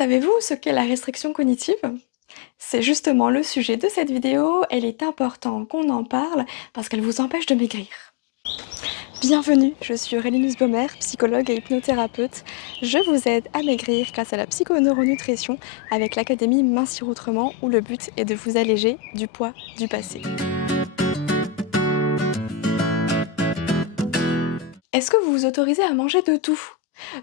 Savez-vous ce qu'est la restriction cognitive? C'est justement le sujet de cette vidéo, et il est important qu'on en parle parce qu'elle vous empêche de maigrir. Bienvenue, je suis Aurélie Nussbaumer, psychologue et hypnothérapeute. Je vous aide à maigrir grâce à la psychoneuronutrition avec l'Académie Mincir Autrement où le but est de vous alléger du poids du passé. Est-ce que vous vous autorisez à manger de tout?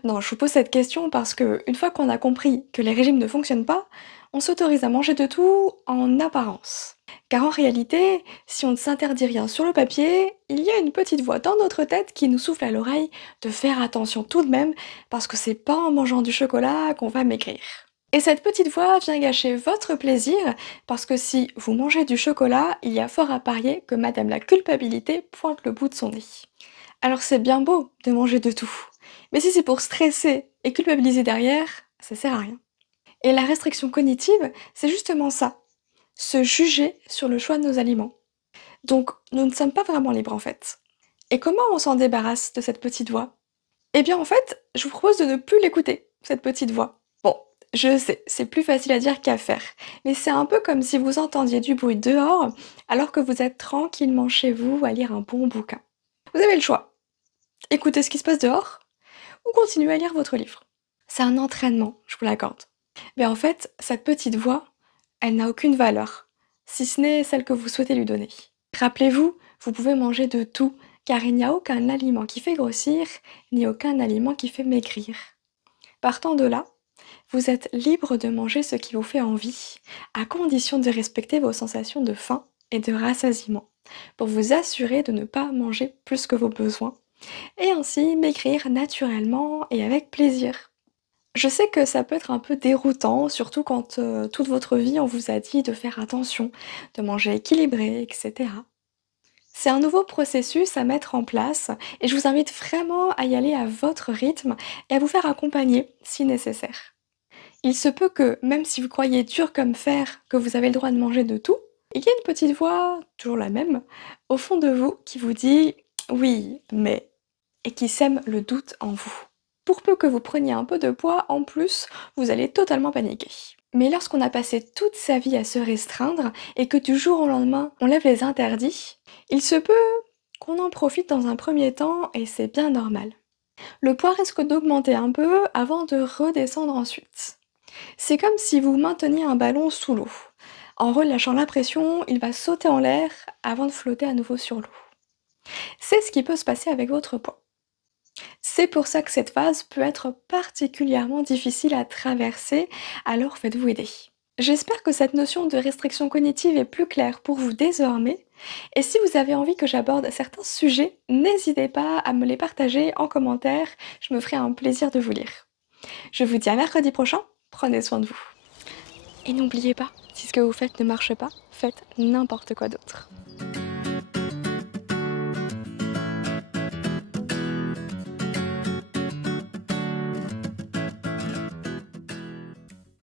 Non, je vous pose cette question parce que une fois qu'on a compris que les régimes ne fonctionnent pas, on s'autorise à manger de tout en apparence. Car en réalité, si on ne s'interdit rien sur le papier, il y a une petite voix dans notre tête qui nous souffle à l'oreille de faire attention tout de même parce que c'est pas en mangeant du chocolat qu'on va maigrir. Et cette petite voix vient gâcher votre plaisir parce que si vous mangez du chocolat, il y a fort à parier que Madame la culpabilité pointe le bout de son nez. Alors c'est bien beau de manger de tout, mais si c'est pour stresser et culpabiliser derrière, ça sert à rien. Et la restriction cognitive, c'est justement ça, se juger sur le choix de nos aliments. Donc nous ne sommes pas vraiment libres en fait. Et comment on s'en débarrasse de cette petite voix? Eh bien en fait, je vous propose de ne plus l'écouter, cette petite voix. Bon, je sais, c'est plus facile à dire qu'à faire, mais c'est un peu comme si vous entendiez du bruit dehors alors que vous êtes tranquillement chez vous à lire un bon bouquin. Vous avez le choix. Écoutez ce qui se passe dehors ou continuez à lire votre livre. C'est un entraînement, je vous l'accorde. Mais en fait, cette petite voix, elle n'a aucune valeur, si ce n'est celle que vous souhaitez lui donner. Rappelez-vous, vous pouvez manger de tout, car il n'y a aucun aliment qui fait grossir, ni aucun aliment qui fait maigrir. Partant de là, vous êtes libre de manger ce qui vous fait envie, à condition de respecter vos sensations de faim et de rassasiement, pour vous assurer de ne pas manger plus que vos besoins et ainsi maigrir naturellement et avec plaisir. Je sais que ça peut être un peu déroutant, surtout quand toute votre vie on vous a dit de faire attention, de manger équilibré, etc. C'est un nouveau processus à mettre en place et je vous invite vraiment à y aller à votre rythme et à vous faire accompagner si nécessaire. Il se peut que, même si vous croyez dur comme fer que vous avez le droit de manger de tout, il y a une petite voix, toujours la même, au fond de vous qui vous dit oui, mais et qui sème le doute en vous. Pour peu que vous preniez un peu de poids en plus, vous allez totalement paniquer. Mais lorsqu'on a passé toute sa vie à se restreindre et que du jour au lendemain on lève les interdits, il se peut qu'on en profite dans un premier temps et c'est bien normal. Le poids risque d'augmenter un peu avant de redescendre ensuite. C'est comme si vous mainteniez un ballon sous l'eau. En relâchant la pression, il va sauter en l'air avant de flotter à nouveau sur l'eau. C'est ce qui peut se passer avec votre poids. C'est pour ça que cette phase peut être particulièrement difficile à traverser, alors faites-vous aider. J'espère que cette notion de restriction cognitive est plus claire pour vous désormais. Et si vous avez envie que j'aborde certains sujets, n'hésitez pas à me les partager en commentaire, je me ferai un plaisir de vous lire. Je vous dis à mercredi prochain, prenez soin de vous. Et n'oubliez pas, si ce que vous faites ne marche pas, faites n'importe quoi d'autre.